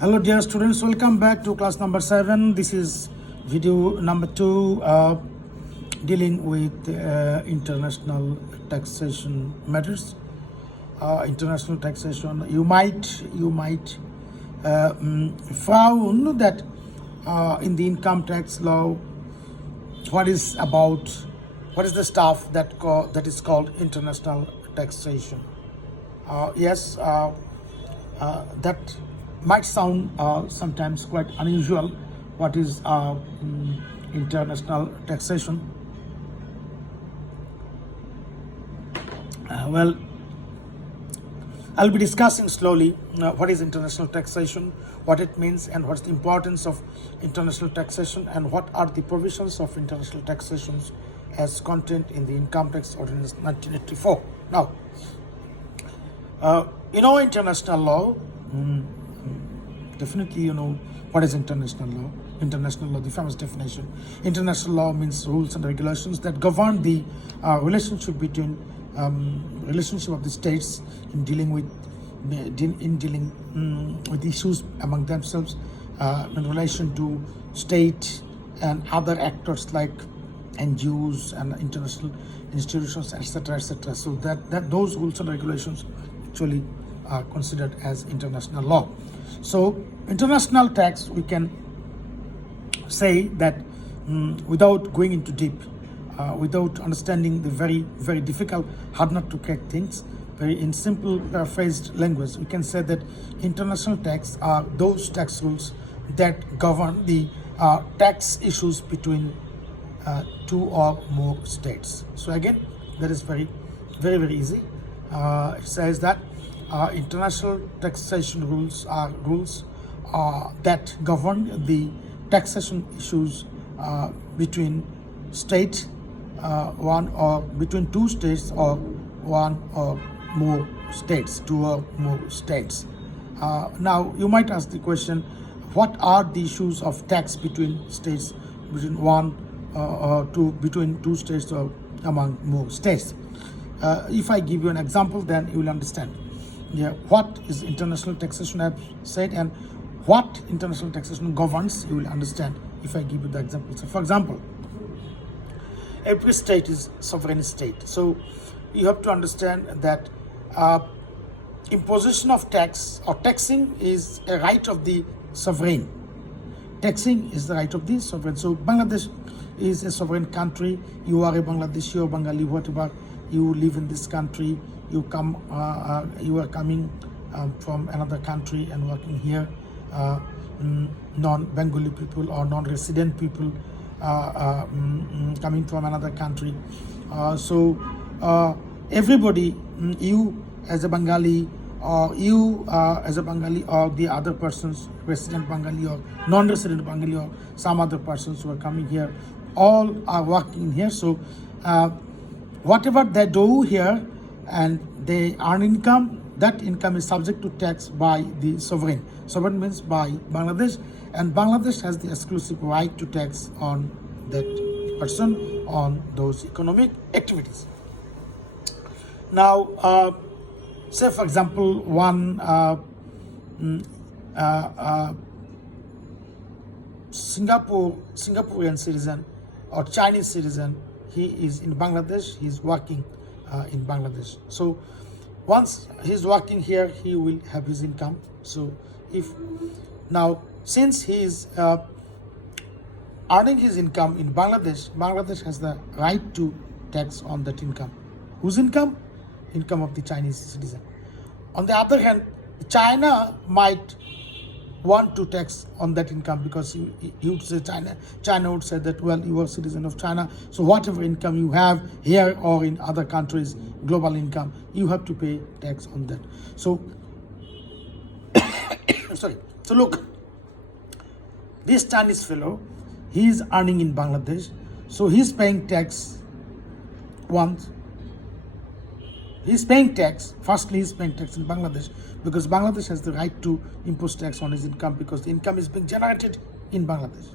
Hello dear students, welcome back to class number 7. This is video number 2 dealing with international taxation matters. International taxation, you might found that in the income tax law, what is the stuff that is called international taxation. Yes, that might sound sometimes quite unusual. What is international taxation? Well, I'll be discussing slowly what is international taxation, what it means, and what's the importance of international taxation, and what are the provisions of international taxations as contained in the Income Tax Ordinance 1984. Now, international law. Definitely, you know what is international law. International law, the famous definition. International law means rules and regulations that govern the relationship between relationship of the states in dealing with issues among themselves in relation to state and other actors like NGOs and international institutions, etc., etc. So that those rules and regulations actually are considered as international law. So international tax, we can say that without going into deep, without understanding the very, very difficult, hard not to crack things, very in simple paraphrased language, we can say that international tax are those tax rules that govern the tax issues between two or more states. So again, that is very, very, very easy. It says that international taxation rules are rules that govern the taxation issues between state, one or between two states or one or more states, two or more states. Now, you might ask the question, what are the issues of tax between states, between one or two, between two states or among more states? If I give you an example, then you will understand. What is international taxation, I've said, and what international taxation governs, you will understand if I give you the example. So, for example, every state is sovereign state. So, you have to understand that imposition of tax or taxing is a right of the sovereign. Taxing is the right of the sovereign. So, Bangladesh is a sovereign country. You are a Bangladeshi or Bengali, whatever. You live in this country. You are coming from another country and working here. Non-Bengali people or non-resident people coming from another country. So everybody, you as a Bengali, or you as a Bengali, or the other persons, resident Bengali or non-resident Bengali, or some other persons who are coming here, all are working here. So whatever they do here and they earn income, that income is subject to tax by the sovereign. Sovereign means by Bangladesh, and Bangladesh has the exclusive right to tax on that person, on those economic activities. Now, say for example, one Singaporean citizen or Chinese citizen, he is in Bangladesh, he is working in Bangladesh. So once he's working here, he will have his income. So since he is earning his income in Bangladesh, Bangladesh has the right to tax on that income. Whose income? Income of the Chinese citizen. On the other hand, China might want to tax on that income, because he would say China would say that, well, you are a citizen of China, so whatever income you have here or in other countries, global income, you have to pay tax on that. So so look, this Chinese fellow, he is earning in Bangladesh, so he's paying tax once. He's paying tax. Firstly, he's paying tax in Bangladesh, because Bangladesh has the right to impose tax on his income, because the income is being generated in Bangladesh.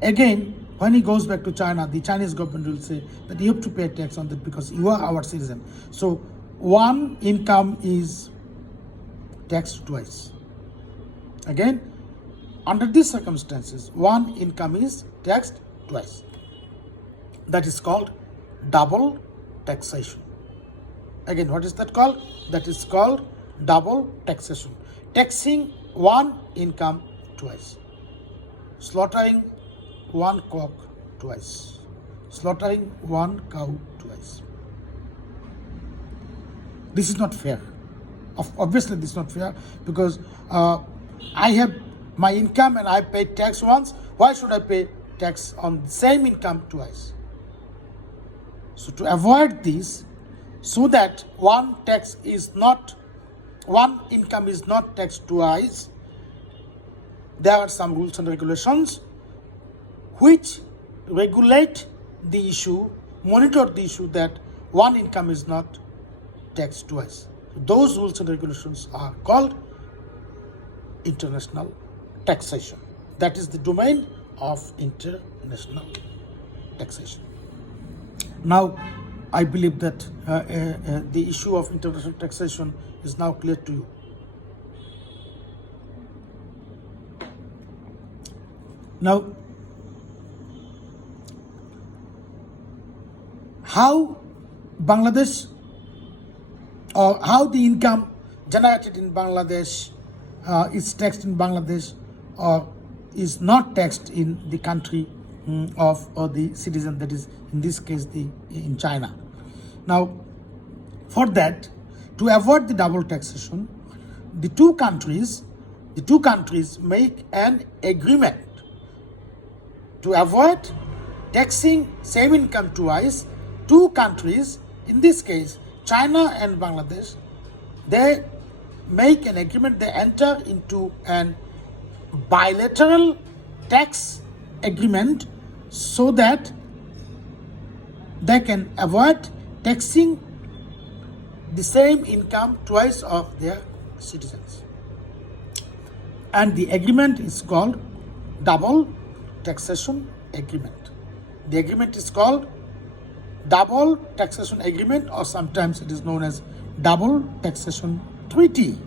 Again, when he goes back to China, the Chinese government will say that you have to pay tax on that because you are our citizen. So one income is taxed twice. Again, under these circumstances, one income is taxed twice. That is called double taxation. Again, what is that called? That is called double taxation. Taxing one income twice. Slaughtering one cock twice. Slaughtering one cow twice. This is not fair. Obviously, this is not fair because I have my income and I pay tax once. Why should I pay tax on the same income twice? So to avoid this, so that one income is not taxed twice, there are some rules and regulations which regulate the issue, monitor the issue that one income is not taxed twice. Those rules and regulations are called international taxation. That is the domain of international taxation. Now, I believe that the issue of international taxation is now clear to you. Now, how Bangladesh or how the income generated in Bangladesh is taxed in Bangladesh or is not taxed in the country of or the citizen, that is in this case in China. Now, for that, to avoid the double taxation, the two countries make an agreement to avoid taxing same income twice. Two countries, in this case China and Bangladesh, they make an agreement, they enter into an bilateral tax agreement so that they can avoid taxing the same income twice of their citizens. And the agreement is called double taxation agreement. The agreement is called double taxation agreement, or sometimes it is known as double taxation treaty.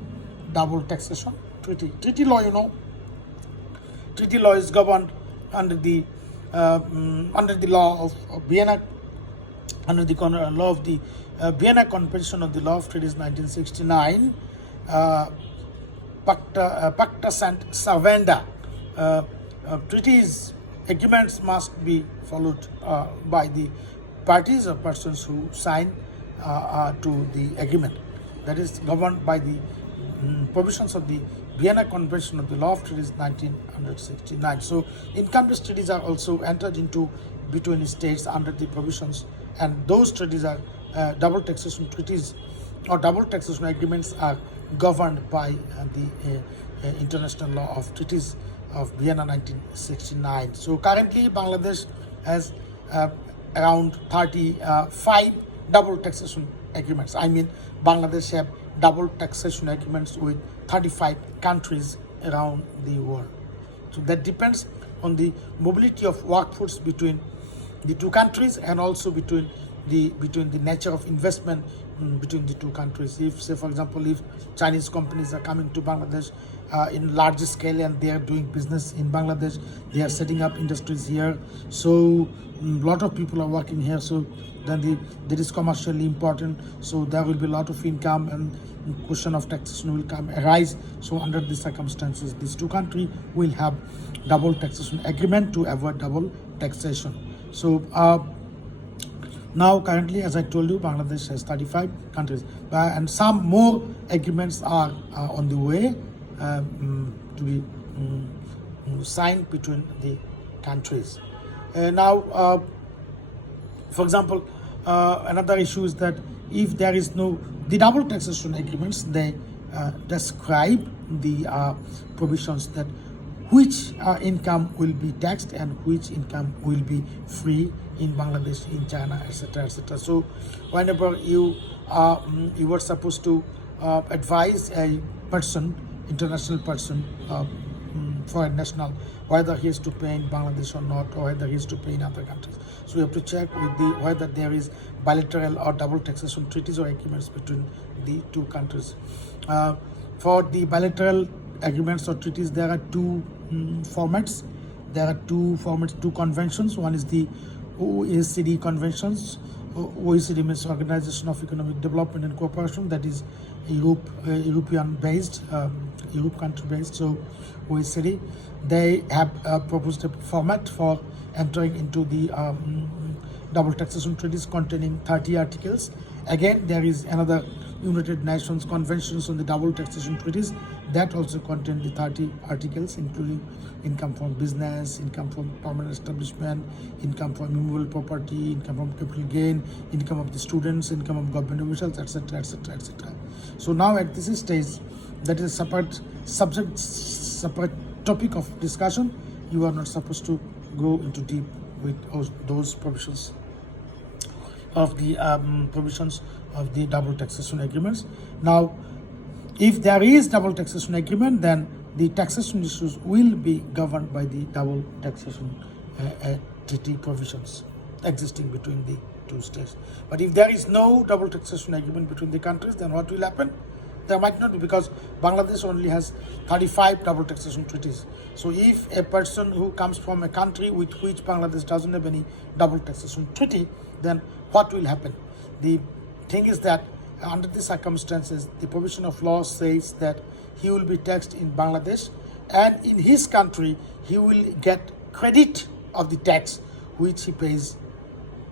Double taxation treaty. Treaty law, you know, treaty law is governed under the law of Vienna, under the law of the Vienna Convention of the Law of Treaties 1969, Pacta Sant Servanda. Treaties, agreements must be followed by the parties or persons who sign to the agreement. That is governed by the provisions of the Vienna Convention of the Law of Treaties 1969. So income-based treaties are also entered into between states under the provisions, and those treaties are double taxation treaties or double taxation agreements are governed by the International Law of Treaties of Vienna 1969. So currently Bangladesh has around 35 double taxation agreements. I mean, Bangladesh have double taxation agreements with 35 countries around the world. So that depends on the mobility of workforce between the two countries, and also between the nature of investment between the two countries. If, say, for example, if Chinese companies are coming to Bangladesh in large scale and they are doing business in Bangladesh, they are setting up industries here, so a lot of people are working here, so then that is commercially important, so there will be a lot of income and question of taxation will arise. So under these circumstances, these two countries will have double taxation agreement to avoid double taxation. So now currently, as I told you, Bangladesh has 35 countries, and some more agreements are on the way to be signed between the countries. Now, for example, another issue is that if there is the double taxation agreements, they describe the provisions that which income will be taxed and which income will be free in Bangladesh, in China, etc., etc. So whenever you were supposed to advise a person, international person, foreign national, whether he has to pay in Bangladesh or not, or whether he has to pay in other countries. So you have to check with whether there is bilateral or double taxation treaties or agreements between the two countries. For the bilateral agreements or treaties, there are two formats. There are two formats, two conventions. One is the OECD conventions. OECD means Organization of Economic Development and Cooperation. That is European-based, Europe country-based. So OECD, they have proposed a format for entering into the double taxation treaties containing 30 articles. Again, there is another United Nations Conventions on the Double Taxation Treaties that also contain the 30 articles, including income from business, income from permanent establishment, income from immovable property, income from capital gain, income of the students, income of government officials, etc., etc., etc. So now at this stage, that is a separate subject, separate topic of discussion. You are not supposed to go into deep with those provisions of the provisions of the double taxation agreements. Now, if there is double taxation agreement, then the taxation issues will be governed by the double taxation treaty provisions existing between the two states. But if there is no double taxation agreement between the countries, then what will happen? There might not be, because Bangladesh only has 35 double taxation treaties. So if a person who comes from a country with which Bangladesh doesn't have any double taxation treaty, then what will happen? The thing is that under the circumstances, the provision of law says that he will be taxed in Bangladesh, and in his country he will get credit of the tax which he pays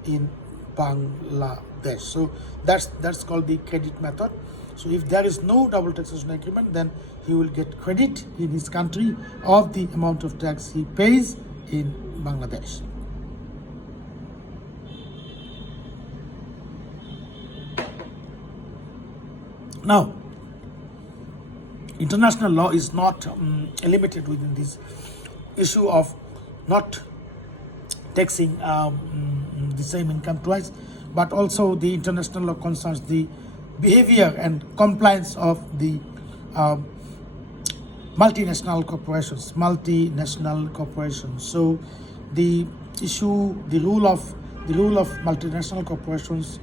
in Bangladesh. So that's called the credit method. So if there is no double taxation agreement, then he will get credit in his country of the amount of tax he pays in Bangladesh. Now, international law is not limited within this issue of not taxing the same income twice, but also the international law concerns the behavior and compliance of the multinational corporations. So the rule of multinational corporations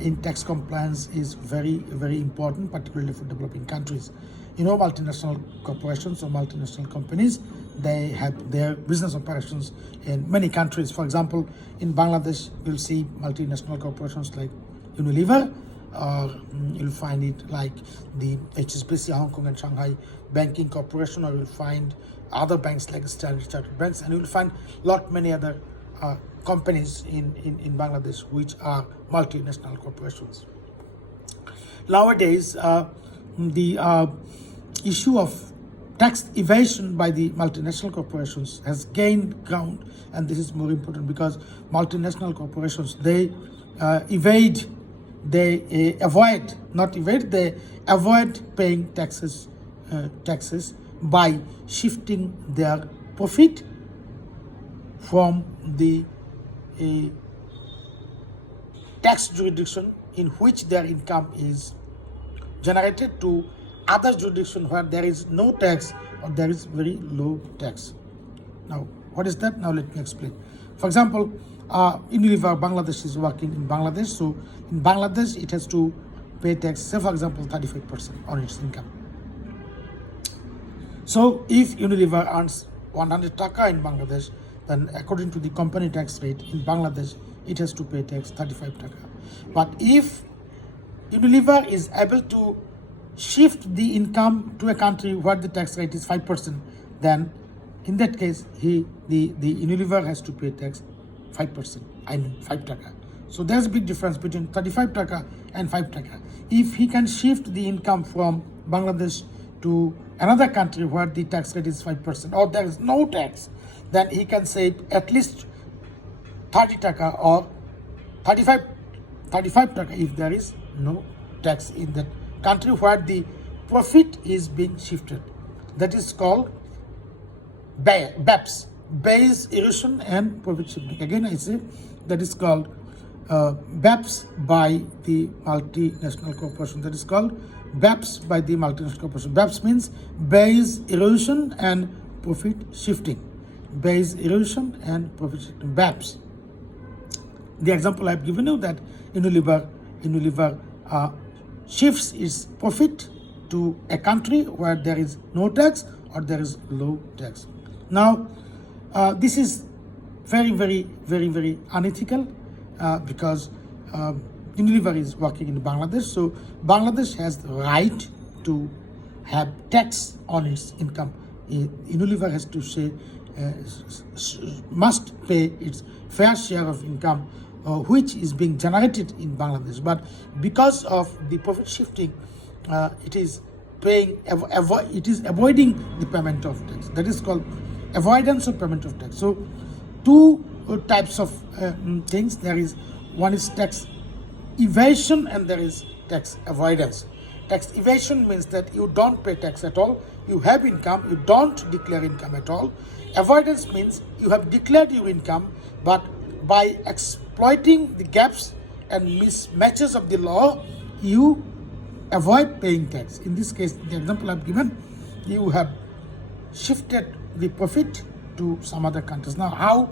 in tax compliance is very, very important, particularly for developing countries. You know, multinational corporations or multinational companies, they have their business operations in many countries. For example, in Bangladesh, you'll see multinational corporations like Unilever, you'll find it like the HSBC, Hong Kong and Shanghai Banking Corporation, or you'll find other banks like Standard Chartered banks, and you'll find many other companies in Bangladesh which are multinational corporations. Nowadays, the issue of tax evasion by the multinational corporations has gained ground, and this is more important because multinational corporations, they avoid paying taxes by shifting their profit from the tax jurisdiction in which their income is generated to other jurisdiction where there is no tax or there is very low tax. Now, what is that? Now let me explain. For example, Unilever Bangladesh is working in Bangladesh. So in Bangladesh, it has to pay tax, say for example, 35% on its income. So if Unilever earns 100 taka in Bangladesh, then according to the company tax rate in Bangladesh, it has to pay tax 35 taka. But if Unilever is able to shift the income to a country where the tax rate is 5%, then in that case, the Unilever has to pay tax 5%, 5 taka. So there's a big difference between 35 taka and 5 taka. If he can shift the income from Bangladesh to another country where the tax rate is 5% or there is no tax, then he can save at least 30 taka or 35 taka if there is no tax in that country where the profit is being shifted. That is called BEPS, base erosion and profit shifting. Again, I say that is called BEPS by the multinational corporation. That is called BEPS by the multinational corporation. BEPS means base erosion and profit shifting. Base erosion and profit shifting. BEPS. The example I've given you, that Unilever shifts its profit to a country where there is no tax or there is low tax. Now, this is very unethical because Unilever is working in Bangladesh, so Bangladesh has the right to have tax on its income. Unilever has to say must pay its fair share of income which is being generated in Bangladesh, but because of the profit shifting, it is paying. It is avoiding the payment of tax. That is called avoidance of payment of tax. So, two types of things. There is one is tax evasion and there is tax avoidance. Tax evasion means that you don't pay tax at all. You have income, you don't declare income at all. Avoidance means you have declared your income, but by exploiting the gaps and mismatches of the law, you avoid paying tax. In this case, the example I've given, you have shifted the profit to some other countries. Now, how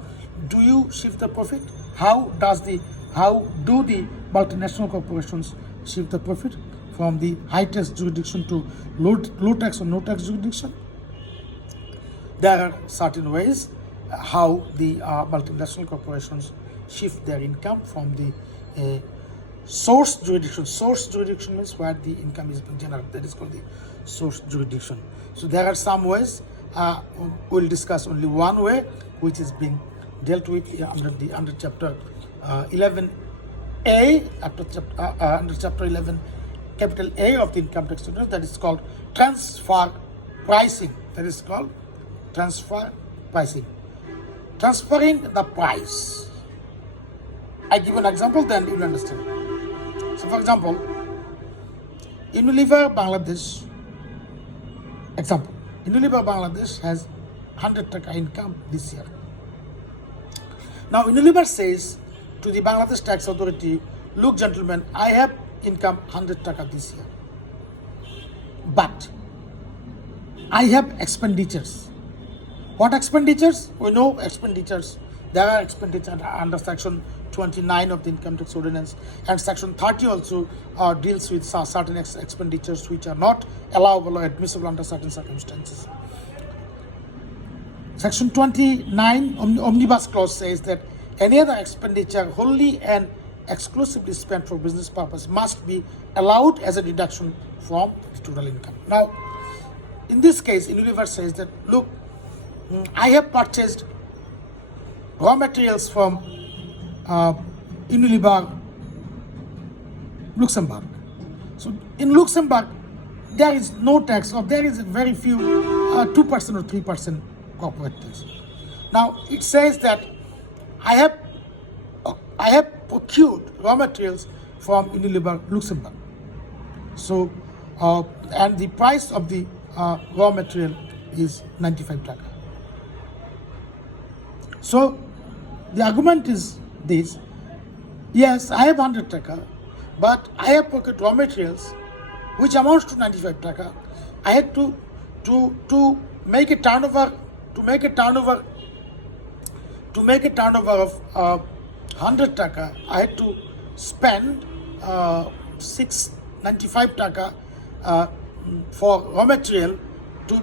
do you shift the profit? How do the multinational corporations shift the profit from the high tax jurisdiction to low tax or no tax jurisdiction? There are certain ways how the multinational corporations shift their income from the source jurisdiction. Source jurisdiction means where the income is being generated. That is called the source jurisdiction. So there are some ways. We'll discuss only one way, which is being dealt with under chapter 11A, under chapter 11, capital A of the income tax ordinance. That is called transfer pricing. That is called transfer pricing. Transferring the price. I give an example, then you will understand. So, for example, Unilever Bangladesh, example, Unilever Bangladesh has 100 taka income this year. Now, Unilever says to the Bangladesh Tax Authority, look, gentlemen, I have income 100 taka this year, but I have expenditures. What expenditures? We know expenditures. There are expenditures under section 29 of the income tax ordinance, and section 30 also deals with certain expenditures which are not allowable or admissible under certain circumstances. Section 29 omnibus clause says that any other expenditure wholly and exclusively spent for business purpose must be allowed as a deduction from the total income. Now, in this case, Unilever says that, look, I have purchased raw materials from Unilever Luxembourg. So in Luxembourg, there is no tax, or there is very few 2% or 3% corporate tax. Now it says that I have procured raw materials from Unilever Luxembourg. So and the price of the raw material is 95 taka. So the argument is this: yes, I have 100 taka, but I have procured raw materials which amounts to 95 taka. I had to make a turnover of 100 taka. I had to spend 695 taka for raw material to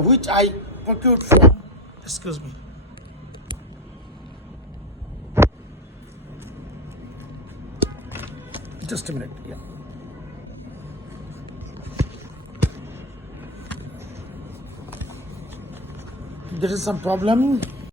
which I procured from. Excuse me. Just a minute. Yeah. There is some problem.